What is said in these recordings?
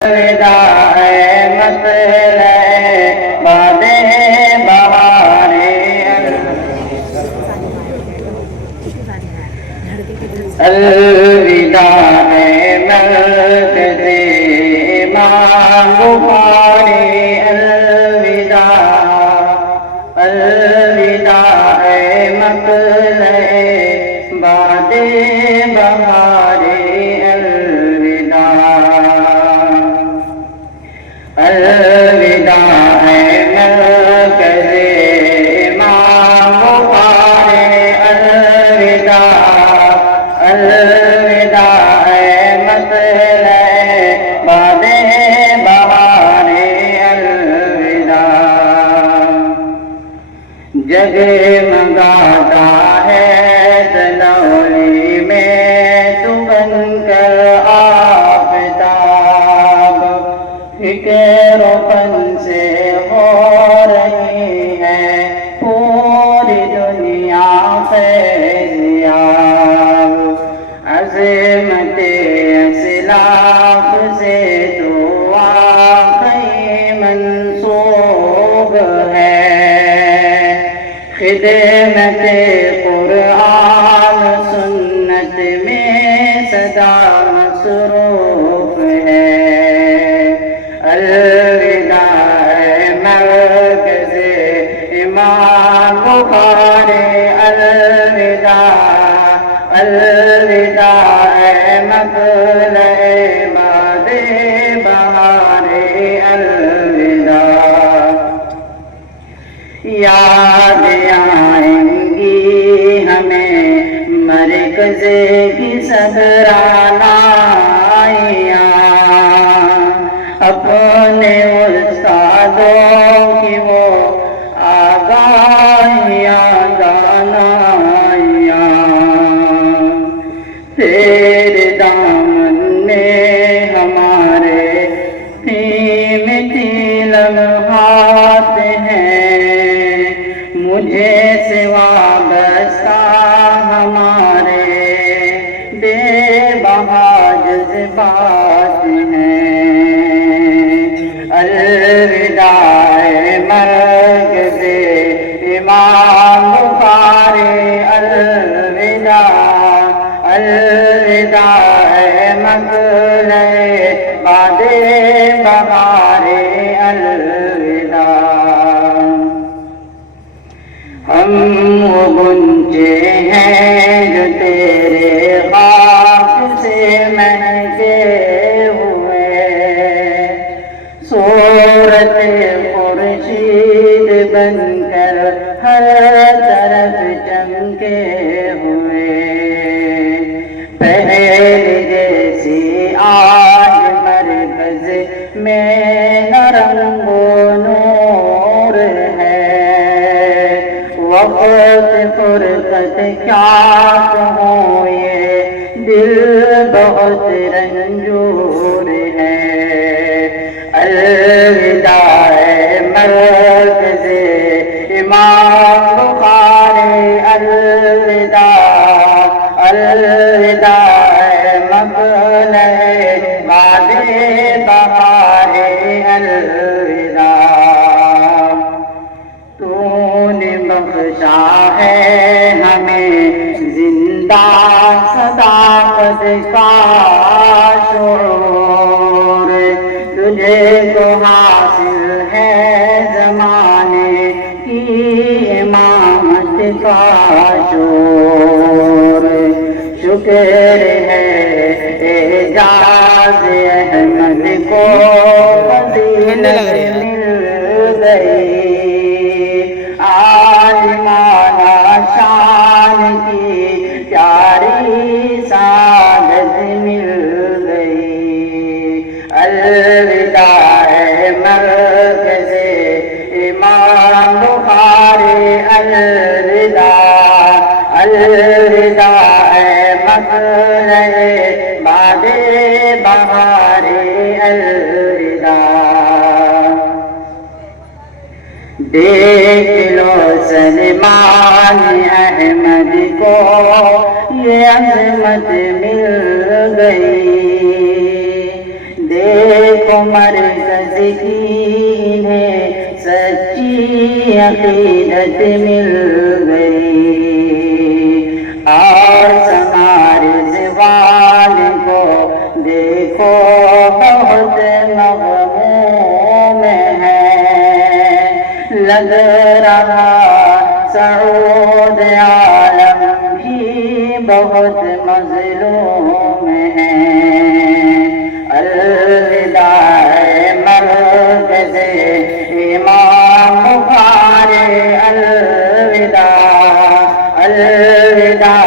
الوداع مطلع باد بہار الوداع مرکز امام بخاری الوداع الوداع مطلع باد بہار الوداع مرکز امام بخاری الوداع الوداع مطلع باد بہار الوداع جگمگاتا ہے تلولی میں تو بن کر آفتاب فکر و فن سے ہو رہی ہے پوری دنیا فیضیاب عظمت اسلاف سے تو واقعی منسوب ہے خدمت قرآن سنت میں صدا مصروف ہے الوداع مرکز امام بخاری الوداع الوداع مطلع باد بہار الوداع یاد آئیں گی ہمیں مرکز کی صدرانائیاں اپنے استادوں کی وہ آگاہیاں دانائیاں تیرے دامن میں ہمارے قیمتی لمحات ہیں مجھے سے وابستہ ہمارے بے بہا جذبات ہیں الوداع مرکز امام بخاری الوداع الوداع مطلع باد بہار الوداع ہم وہ غنچے ہیں جو تیرے خاک سے مہکے ہوئے صورت خورشید بن کر ہر طرف چمکے ہوئے پہلے جیسی آج مرکز میں نہ رنگ و نور ہے وقت فرقت کیا کہوں یہ دل بہت رنجور ہے الوداع مرکز امام بخاری الوداع الوداع مطلع باد بہار الوداع تو نے بخشا ہے ہمیں زندہ صداقت کا شعور تجھے کو حاصل ہے زمانے کی امامت کا شور شکر ہے اعجاز احمد کو فضیلت مل گئی عالمانہ شان کی پیاری سعادت مل گئی الوداع مرکز امام بخاری الوداع الوداع مطلع باد بہار الوداع دیکھ لو سلمان احمد کو یہ عظمت مل گئی، دیکھو مرکز کی انہیں سچی عقیدت مل گئی، اور سمار زوال کو دیکھو بہت مغموم ہے، لگ رہا سعود عالم بھی بہت مظلوم ہے۔ الوداع مرکز امام بخاری، الوداع الوداع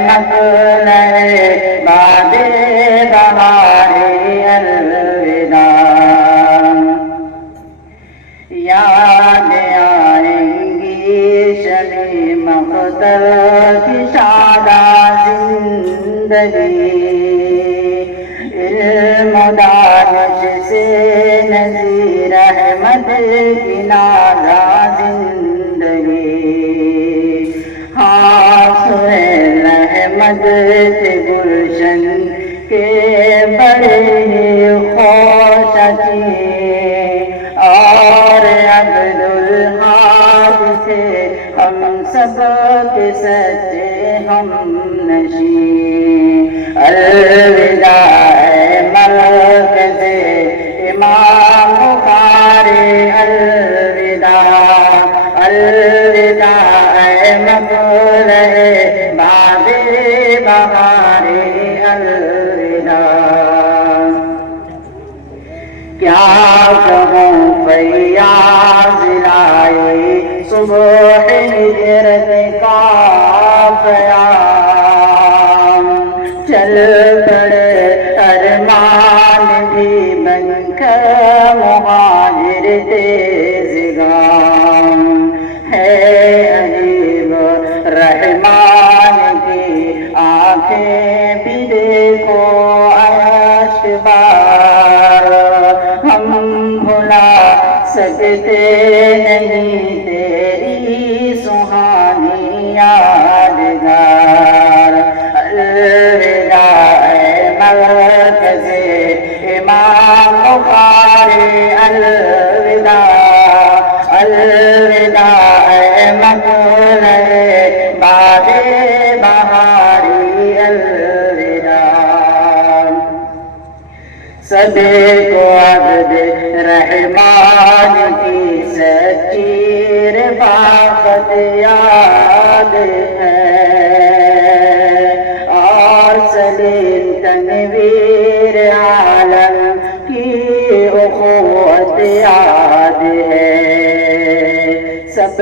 مطلع باد بہاری، الوداع یاد آئیں گی شمع مقتل کی شادہ زندگی، علم و دانش سے نذیر احمد کی نازا زندگی، ہاں سہیل احمد کے گلشن کے بڑے ہی خوش تھی، اور عبدالحاد سے ہم سب کے سچے ہم نشیں۔ الوداع مرکز امام بخاری، الوداع الوداع مطلع باد بہاری، الوداع کیا کہوں فیاض لائے صبح ہجرت کا پیام، چل پڑے ارمان بھی بن کر مہاجر تیزگام، ہے عجیب رحمان کی آنکھیں بھی دیکھو اشک بار، ہم بھلا سکتے نہیں تیری سہانی یادگار۔ الوداع مرکز امام بخاری، الوداع الوداع مطلع باد بہاری، الوداع سبھی کو عبد رحمان کی سچی رفاقت یاد ہے، اور سلیم تنویر عالم کی اخوت یاد ہے، سب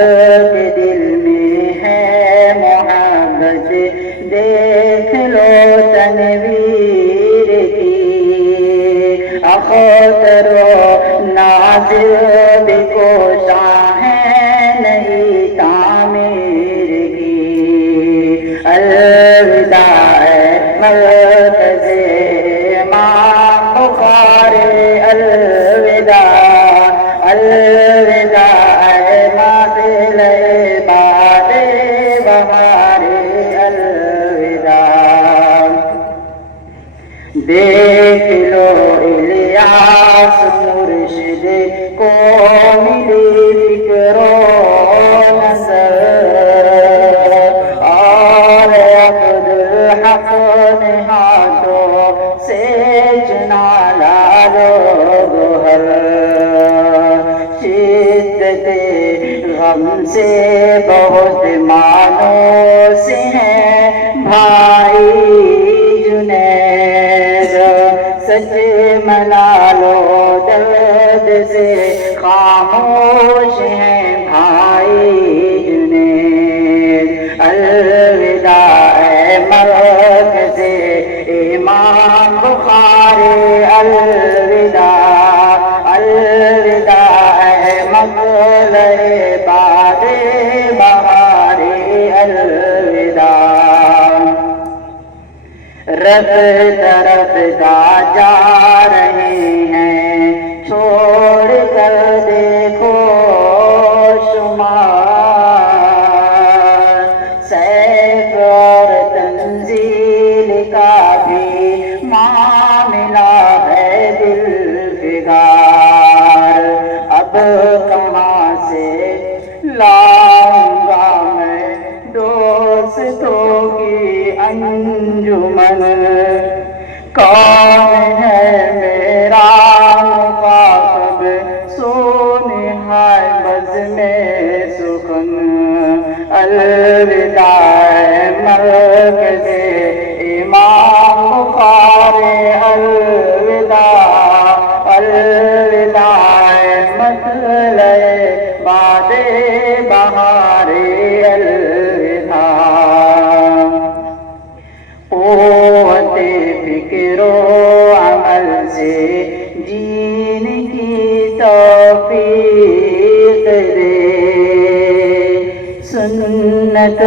کے دل میں ہے محبت دیکھ لو تنویر کی، اختر و ناظر بھی کوشاں ہیں نہیں تعمیر کی۔ الوداع مرکز امام بخاری، الوداع الوداع مطلع باد بہاری، الوداع دیکھ لو الیاس مرشد کو ملی فکر و نظر، اور عبدالحق نے ہاتھوں سے چنا لالو گوہر، شدت غم سے بہت مانوس ہیں بھائی جنید، سچ منا لو درد سے خاموش ہیں بھائی جنید۔ الوداع مرکز امام بخاری، الوداع الوداع مطلع باد بہاری، الوداع رفتہ رفتہ جا رہے ہیں چھوڑ کر دیکھو شمار، سیف اور تنزیل کا بھی معاملہ ہے دل کہاں سے لاؤں گا میں دوستوں کی انجمن، کون ہے میرا مخاطب سونہار بزم سخن، الوداع مرکز امام بخاری، الوداع الوداع مطلع باد بہار، الوداع قوت فکر و عمل سے جینے کی توفیق دے، سنت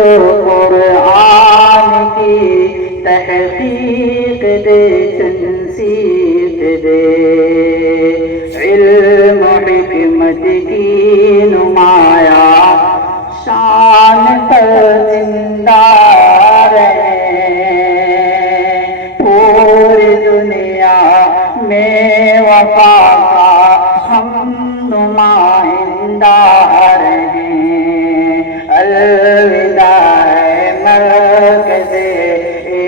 قرآن کی تحقیق دے، تنسیق دے، علم حکمت کی نمایاں شان پر زندہ رہے، پوری دنیا میں وفا کا ہم نمائندہ رہے، الوداع مرکز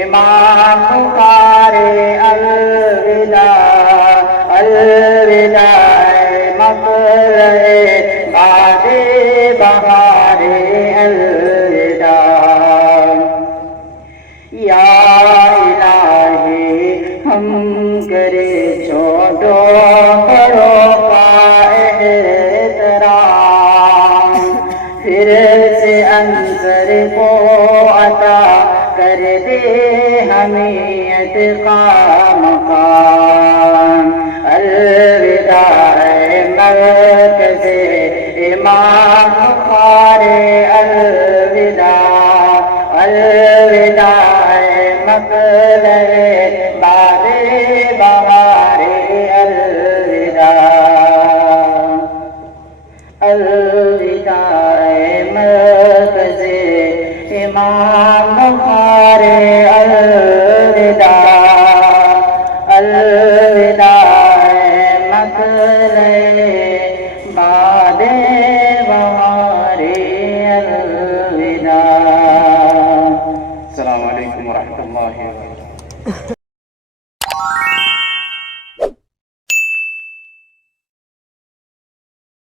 امام بخاری، الوداع الوداع مطلع باد بہار، الوداع یا الہی ہم کرے چھوٹوں بڑوں کا احترام، پھر سے انصر کو عطا کر دے حمیت کا مقام، الوداع مرکز امام بخاری، الوداع الوداع مطلع باد بہار، الوداع الوداع مرکز امام بخاری، الوداع الوداع مطلع باد بہار، الوداع۔ السلام علیکم ورحمۃ اللہ وبرکاتہ۔